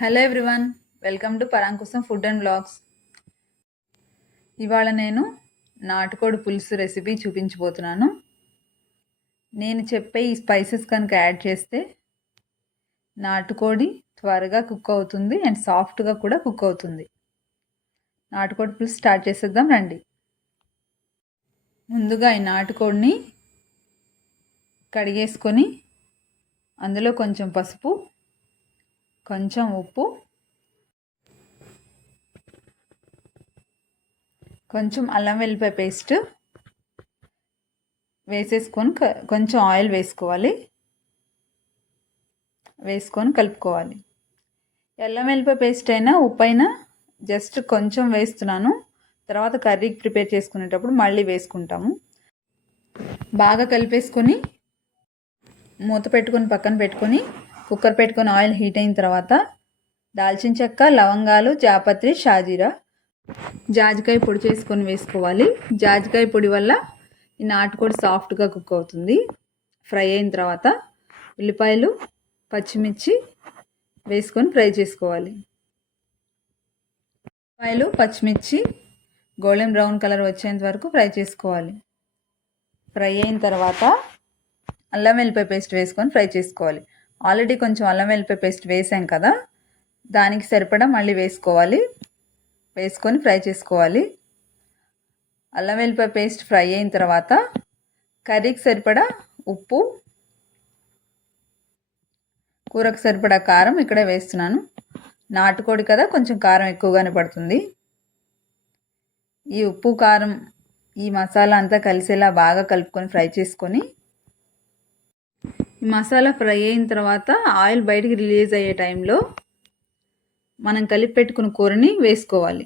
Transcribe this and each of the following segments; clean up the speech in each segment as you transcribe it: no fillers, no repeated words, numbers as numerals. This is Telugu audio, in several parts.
Hello everyone, welcome to Parankusham food and blogs. ఇవాళ నేను నాటుకోడి పులుసు రెసిపీ చూపించబోతున్నాను. నేను చెప్పే ఈ స్పైసెస్ కనుక యాడ్ చేస్తే నాటుకోడి త్వరగా కుక్ అవుతుంది అండ్ సాఫ్ట్గా కూడా కుక్ అవుతుంది. నాటుకోడి పులుసు స్టార్ట్ చేసేద్దాం రండి. ముందుగా ఈ నాటుకోడిని కడిగేసుకొని అందులో కొంచెం పసుపు, కొంచెం ఉప్పు, కొంచెం అల్లం వెల్లిపాయ పేస్ట్ వేసేసుకొని కొంచెం ఆయిల్ వేసుకొని కలుపుకోవాలి. అల్లం వెల్లిపాయ పేస్ట్ అయినా ఉప్పు అయినా జస్ట్ కొంచెం వేస్తున్నాను, తర్వాత కర్రీకి ప్రిపేర్ చేసుకునేటప్పుడు మళ్ళీ వేసుకుంటాము. బాగా కలిపేసుకొని మూత పెట్టుకొని పక్కన పెట్టుకొని కుక్కర్ పెట్టుకొని ఆయిల్ హీట్ అయిన తర్వాత దాల్చిన చెక్క, లవంగాలు, జాపత్రి, షాజీరా, జాజికాయ పొడి చేసుకొని వేసుకోవాలి. జాజికాయ పొడి వల్ల ఈ నాటుకోడి సాఫ్ట్గా కుక్ అవుతుంది. ఫ్రై అయిన తర్వాత ఉల్లిపాయలు, పచ్చిమిర్చి వేసుకొని ఫ్రై చేసుకోవాలి. ఉల్లిపాయలు, పచ్చిమిర్చి గోల్డెన్ బ్రౌన్ కలర్ వచ్చేంత వరకు ఫ్రై చేసుకోవాలి. ఫ్రై అయిన తర్వాత అల్లం వెల్లిపాయ పేస్ట్ వేసుకొని ఫ్రై చేసుకోవాలి. ఆల్రెడీ కొంచెం అల్లం వెల్లిపాయ పేస్ట్ వేసాం కదా, దానికి సరిపడా మళ్ళీ వేసుకొని ఫ్రై చేసుకోవాలి. అల్లం వెల్లిపాయ పేస్ట్ ఫ్రై అయిన తర్వాత కర్రీకి సరిపడా ఉప్పు, కూరకు సరిపడా కారం ఇక్కడే వేస్తున్నాను. నాటుకోడి కదా, కొంచెం కారం ఎక్కువగానే పడుతుంది. ఈ ఉప్పు, కారం, ఈ మసాలా అంతా కలిసేలా బాగా కలుపుకొని ఫ్రై చేసుకొని ఈ మసాలా ఫ్రై అయిన తర్వాత ఆయిల్ బయటికి రిలీజ్ అయ్యే టైంలో మనం కలిపి పెట్టుకున్న కూరని వేసుకోవాలి.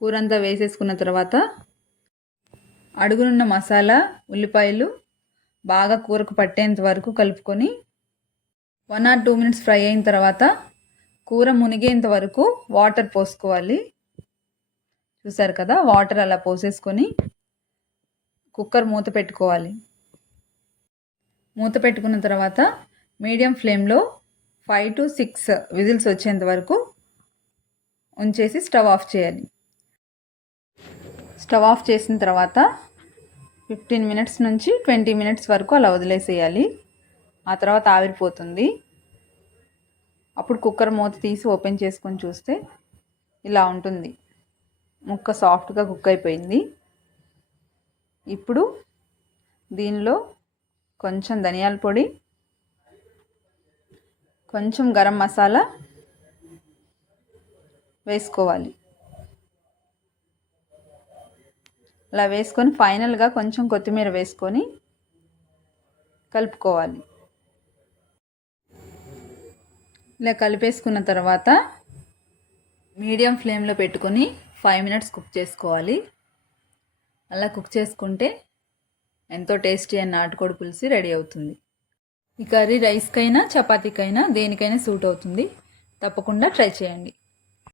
కూర అంతా వేసేసుకున్న తర్వాత అడుగునున్న మసాలా, ఉల్లిపాయలు బాగా కూరకు పట్టేంత వరకు కలుపుకొని 1 or 2 minutes ఫ్రై అయిన తర్వాత కూర మునిగేంత వరకు వాటర్ పోసుకోవాలి. చూసారు కదా, వాటర్ అలా పోసేసుకొని కుక్కర్ మూత పెట్టుకోవాలి. మూత పెట్టుకున్న తర్వాత మీడియం ఫ్లేమ్లో 5 to 6 విజిల్స్ వచ్చేంత వరకు ఉంచేసి స్టవ్ ఆఫ్ చేయాలి. స్టవ్ ఆఫ్ చేసిన తర్వాత 15 minutes నుంచి 20 minutes వరకు అలా వదిలేసేయాలి. ఆ తర్వాత ఆవిరిపోతుంది. అప్పుడు కుక్కర్ మూత తీసి ఓపెన్ చేసుకొని చూస్తే ఇలా ఉంటుంది. ముక్క సాఫ్ట్గా కుక్ అయిపోయింది. ఇప్పుడు దీనిలో కొంచెం ధనియాల పొడి, కొంచెం గరం మసాలా వేసుకోవాలి. అలా వేసుకొని ఫైనల్గా కొంచెం కొత్తిమీర వేసుకొని కలుపుకోవాలి. ఇలా కలిపేసుకున్న తర్వాత మీడియం ఫ్లేమ్లో పెట్టుకొని 5 minutes కుక్ చేసుకోవాలి. అలా కుక్ చేసుకుంటే ఎంతో టేస్టీ అయిన నాటుకోడి పులుసు రెడీ అవుతుంది. ఈ కర్రీ రైస్కైనా, చపాతీకైనా, దేనికైనా సూట్ అవుతుంది. తప్పకుండా ట్రై చేయండి.